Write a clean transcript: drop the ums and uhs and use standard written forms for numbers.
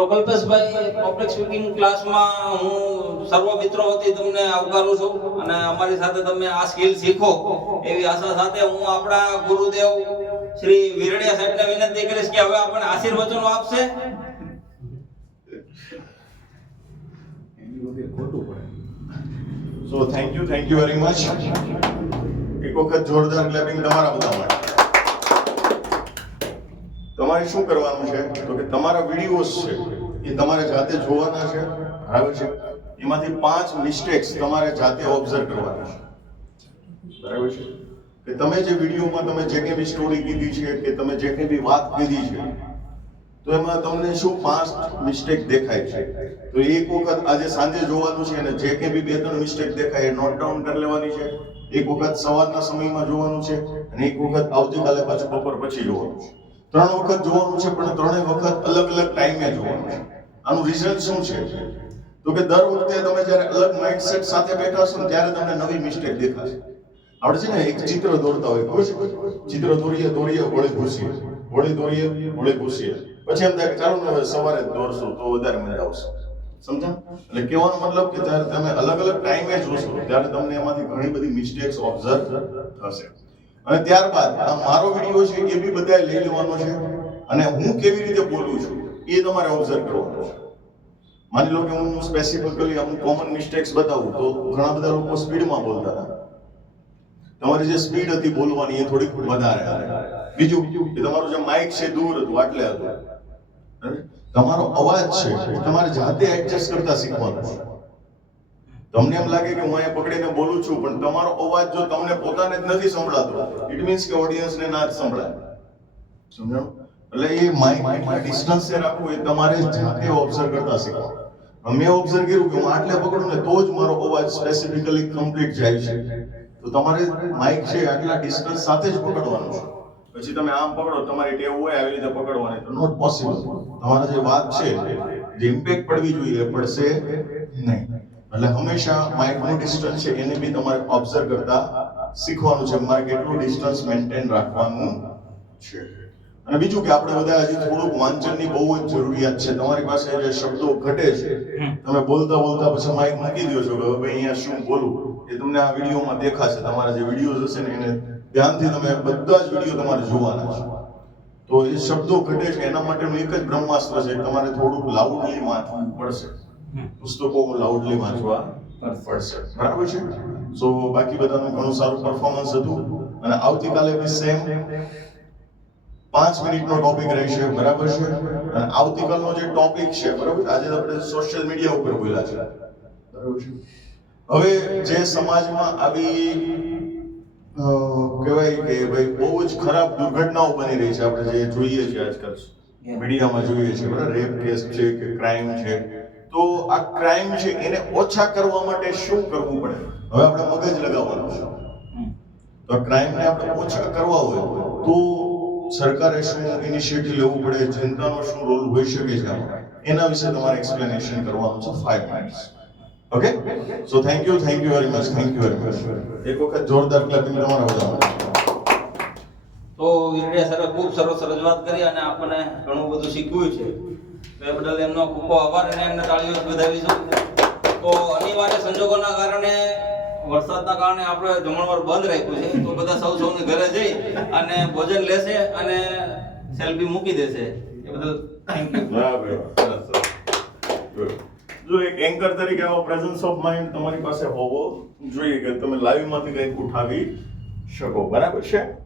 તો Kalpeshbhai, public speaking ક્લાસમાં હું સર્વ મિત્રો વતી તમને આવકારું છું અને અમારી સાથે તમે આ સ્કિલ શીખો એવી આશા સાથે હું આપણા ગુરુદેવ શ્રી વિરડિયા સાહેબને વિનંતી કરીશ કે હવે આપણને આશીર્વચનો આપશે. So thank you very much. એક વખત જોરદાર ક્લેપિંગ તમારા બધા માટે. તમારે શું કરવાનું છે તો કે તમારા વિડિયોઝ છે એ તમારે જાતે જોવાના છે, બરાબર છે? એમાંથી 5 મિસ્ટેક્સ તમારે જાતે ઓબ્ઝર્વ કરવાના છે, બરાબર છે? કે તમે જે વિડીયોમાં તમે જે કંઈ બી સ્ટોરી કીધી છે કે તમે જે કંઈ બી વાત કીધી છે તો એમાં તમને શું 5 મિસ્ટેક દેખાય છે, તો એક વખત આજે સાંજે જોવાનું છે અને જે કંઈ બી 2-3 મિસ્ટેક દેખાય એ નોટ ડાઉન કરી લેવાની છે. એક વખત સવારના સમયમાં જોવાનું છે અને એક વખત આવતીકાલે પાછું બપોર પછી જોવાનું છે. 3 વખત જોવાનું છે, પણ 3 વખત અલગ અલગ ટાઈમે જોવાનું છે. આનું રિઝલ્ટ શું છે તો કે દર વખતે તમે જ્યારે અલગ માઇન્ડસેટ સાથે બેઠા હશો ને ત્યારે તમને નવી મિસ્ટેક દેખાશે. આપણે છે ને એક ચિત્ર દોરતા હોય, ખબર છે? ચિત્ર દોરીએ વળી ઘૂસીએ, વળી દોરીએ વળી ઘૂસીએ, પછી એમ થાય કે ચાલો ને હવે સવારે જ દોરશું તો વધારે મજા આવશે. સમજ્યા? એટલે કહેવાનો મતલબ કે જ્યારે તમે અલગ અલગ ટાઈમે જોશો ત્યારે તમને એમાંથી ઘણી બધી મિસ્ટેક્સ ઓબ્ઝર્વ થશે. અને ત્યારબાદ આ મારો વિડીયો છે એ બી બધાએ લઈ લેવાનો છે અને હું કેવી રીતે બોલું છું એ તમારે ઓબ્ઝર્વ કરવાનું છે. માની લો કે હું સ્પેસિફિકલી અમુક કોમન મિસ્ટેક્સ બતાવું તો ઘણા બધા લોકો સ્પીડમાં બોલતા હતા. તમારી જે સ્પીડ હતી બોલવાની એ થોડીક વધારે હતી. બીજું કે તમારું જે માઇક છે દૂર હતું આટલે હતું. તમારો અવાજ છે એ તમારે જાતે એડજસ્ટ કરતા શીખવાનો છે. તમને એમ લાગે કે હું અહીંયા પકડીને બોલું છું પણ તમારો અવાજ જો તમને પોતાને જ નથી સંભળાતો, ઇટ મીન્સ કે ઓડિયન્સને ના જ સંભળાય. સમજાણું? એટલે એ માઇકમાં ડિસ્ટન્સ રાખવું એ તમારે જાતે ઓબ્ઝર્વ કરતા શીખવાનું. મેં ઓબ્ઝર્વ કર્યું કે હું આટલે પકડું ને તો જ મારો અવાજ સ્પેસિફિકલી કમ્પ્લીટ જાય છે. તો તમારે માઇક છે આટલા ડિસ્ટન્સ સાથે જ પકડવાનું છે. પછી તમે આમ પકડો, તમારી ટેવ હોય આવી રીતે પકડવાની, તો નોટ પોસિબલ. તમારા જે વાત છે જે ઇમ્પેક્ટ પડવી જોઈએ એ પડશે નહીં. એટલે હંમેશા માઇકનું ડિસ્ટન્સ છે એને બી તમારે ઓબ્ઝર્વ કરતા શીખવાનું છે, મારે કેટલું ડિસ્ટન્સ મેન્ટેન રાખવાનું છે. અને બીજું કે આપણે બધા હજી થોડુંક વાંચનની બહુ જ જરૂરિયાત છે. તમારી પાસે જે શબ્દો ઘટે છે, તમે બોલતા પછી માઇક મૂકી દો છો કે હવે અહીંયા શું બોલું, એ તમને આ વિડીયોમાં દેખાશે. તમારા જે વિડીયોઝ હશે ને એને ધ્યાનથી તમે બધા જ વિડીયો તમારે જોવાના છે. તો એ શબ્દો ઘટે છે એના માટેનું એક જ બ્રહ્માસ્ત્ર છે, તમારે થોડુંક લાઉડલી વાંચવું પડશે. પુસ્તકો લાઉડલી વાંચવા પડશે, બરાબર છે? સો બાકી બધાનું ઘણું સારું પરફોર્મન્સ હતું અને આવતીકાલે બી સેમ 5 મિનિટનો ટોપિક રહેશે, બરાબર છે? અને આવતીકાલનો જે ટોપિક છે, બરાબર, આજે આપણે સોશિયલ મીડિયા ઉપર બોલ્યા છે, બરાબર છે? હવે જે સમાજમાં આવી કહેવાય કે ભાઈ બહુ જ ખરાબ દુર્ઘટનાઓ બની રહી છે, આપણે જે જોઈએ છીએ આજકાલ મીડિયામાં જોઈએ છીએ, બરાબર, રેપ કેસ છે કે ક્રાઇમ છે, તો આ ક્રાઇમ છે એને ઓછા કરવા માટે શું કરવું પડે? હવે આપણે મગજ લગાવવાનું છે. તો આ ક્રાઇમને આપણે ઓછા કરવા હોય તો સરકારે શું ઇનિશિયેટિવ લેવું પડે, જનતાનો શું રોલ હોઈ શકે છે, એના વિશે તમારે એક્સપ્લેનેશન કરવાનું છે 5 minutes. Okay? So thank you very much. એક વખત જોરદાર ક્લેપિંગ તમારા બધા માટે. તો વિરડિયા સરે ખૂબ સરસ રજૂઆત કરી અને આપણને ઘણું બધું શીખવ્યું છે. તો એ બદલ એમનો ખૂબ આભાર અને એમને તાળીઓ વધાવીશું. તો અનિવાર્ય સંજોગોના કારણે, વરસાદના કારણે આપણે જમણવાર બંધ રાખ્યું છે. તો બધા સૌની ઘરે જઈ અને ભોજન લેશે અને સેલ્ફી મૂકી દેશે. એ બદલ થેન્ક યુ. બરાબર. જો એક એન્કર તરીકે આવો પ્રેઝન્સ ઓફ માઇન્ડ તમારી પાસે હોવો જોઈએ કે તમે લાઈવ માંથી કંઈક ઉઠાવી શકો, બરાબર છે?